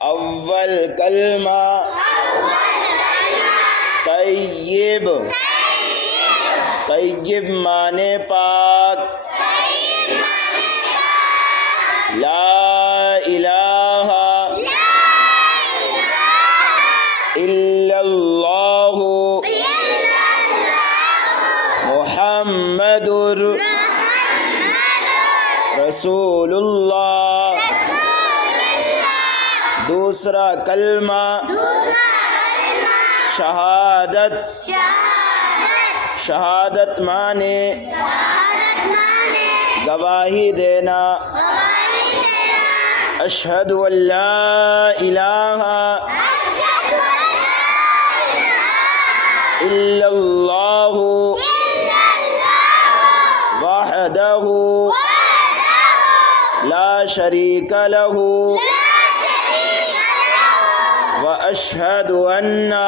अव्वल कलमा तय्यब। तय्यब माने पाक। ला इलाहा इल्लल्लाहु मुहम्मदुर रसूलुल्लाह। दूसरा कलमा शहादत। शहादत माने गवाही देना। अशहदु अल्ला इलाहा इल्लल्लाहु वहदहु ला शरीक लहु व अशहदु अन्ना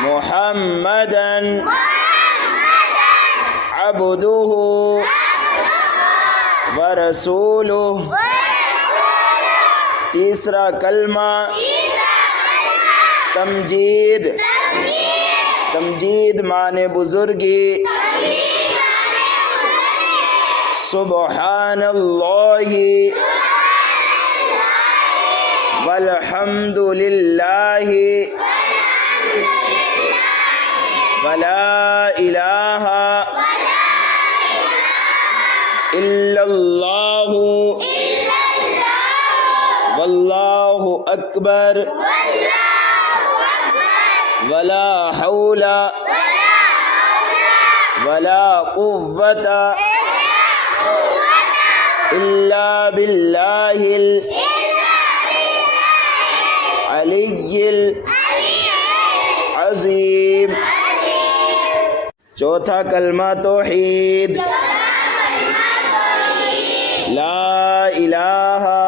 मुहम्मदन अब्दुहु व रसूलुहु। तीसरा कलमा तमजीद। तमजीद माने बुजुर्गी। सुब्हानल्लाहि वल्हम्दुलिल्लाहि वला इलाहा इल्लल्लाहु वल्लाहु अकबर वला हौला वला कुव्वता इल्ला बिल्लाहिल अलिय्यिल अज़ीम। चौथा कलमा तौहीद। ला इलाहा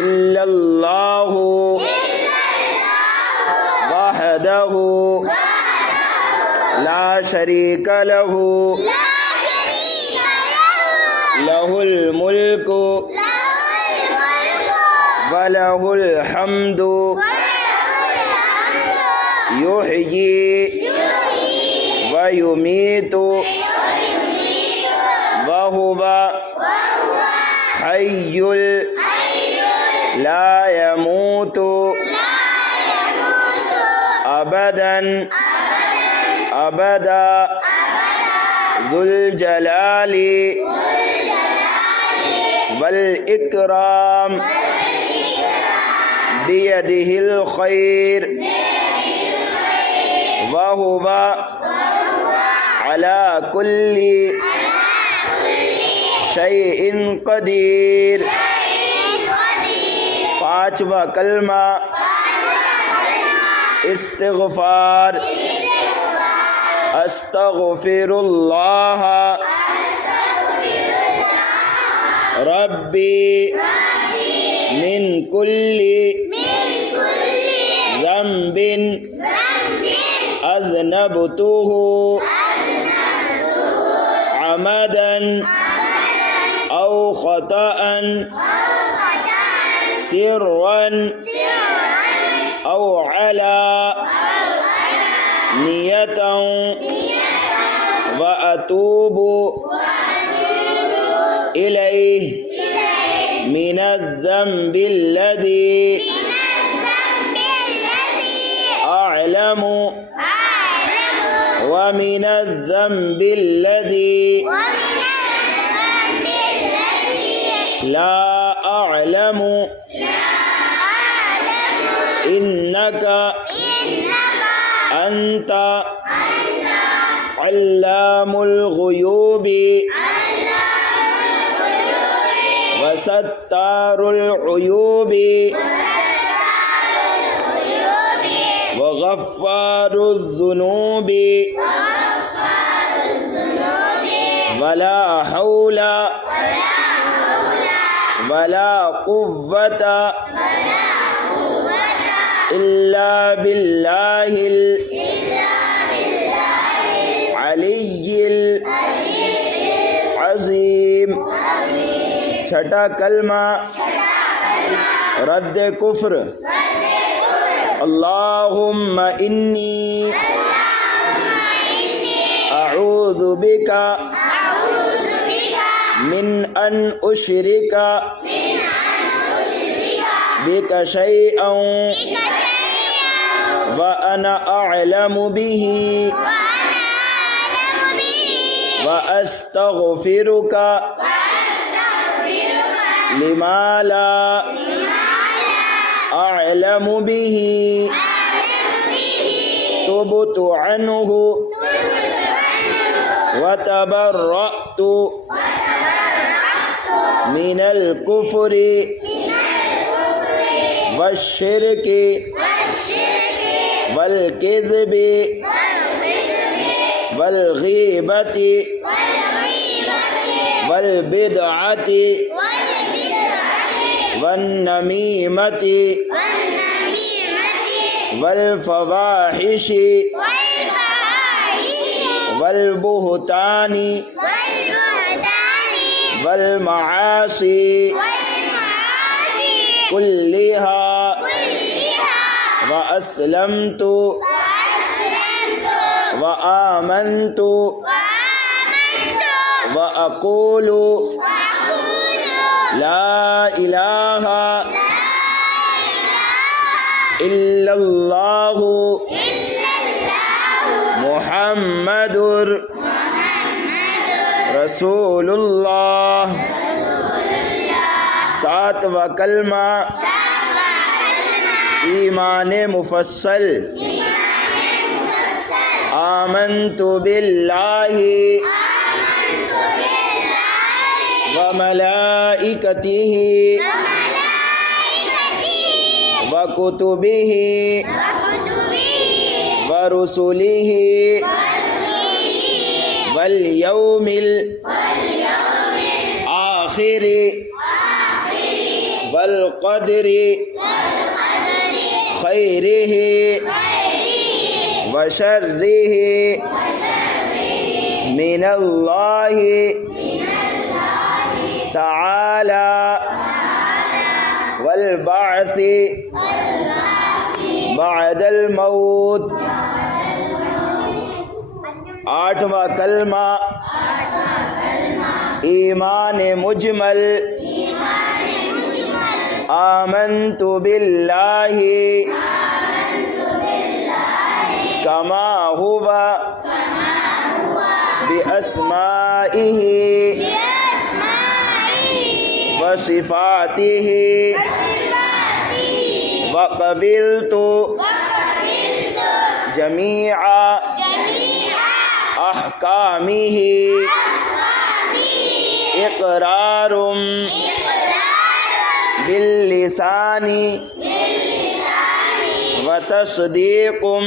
इल्लल्लाहु वहदहु ला शरीक लहु लहुल मुल्कु वलहुल हम्दु युहयी व युमीतु वहुवा हय्युल ला यमूतु अबदन अबदा ज़ुल जलाली वल इकराम बियदिहिल खैर वहुवा अला कुल्ली शैइन कदीर। पांचवा कलमा इस्तिग़फ़ार। अस्तग़फ़िरुल्लाह रब्बी मिन कुल्ली ज़ंबिन अज़नबतुहु अमदन औ ख़तअन सिर्रन औ अला नियतन व अतूबु इलैहि मिनज़्ज़ंबिल्लज़ी अअलमु व मिनज़्ज़ंबिल्लज़ी ला अअलमु इन्नका अंत अल्लामुल गुयूबी वसत्तारुल उयूबी वगफ्फारुज़ ज़ुनूबी वला हौला वला कुव्वता इल्ला बिल्लाहिल अलिय्यिल अज़ीम। छठा कलमा रद्द कुफ्र। अल्लाहुम्मा इन्नी अऊज़ु बिका मिन अन उशरिका बिका शैअन व अना अअलमु बिही व अस्तग़फिरुका लिमा ला अअलमु बिही तुबतु अन्हु व तबर्रअतु मिनल कुफ्रि वश्शिर्कि वल किज़्बि वल गीबति वल बिदअति वन नमीमति वल फवाहिशि वल बुहतानि वल मआसी कुल्लिहा व अस्लमतु व आमनतु व अक़ूलु ला इलाहा इल्लल्लाहु मुहम्मदुर रसूलुल्लाह। सातवां कलमा ईमान मुफस्सल। आमनतु बिल्लाहि व मलाइकतिहि व कुतुबिहि व रुसुलिहि वल यौमिल आखिरि वल क़द्रि खैरिहि व शर्रिहि मिनल्लाहि तआला वल बअसी बअदल मौत। आठवां कलमा ईमान मुजमल। आमनतु बिल्लाहि कमा हुवा बिअस्माइहि व सिफातिहि व क़बिलतु जमीआ अहकामिहि इक़रारुम बिल्लिसानी व तस्दीक़ुम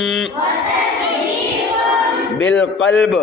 बिलक़ल्ब।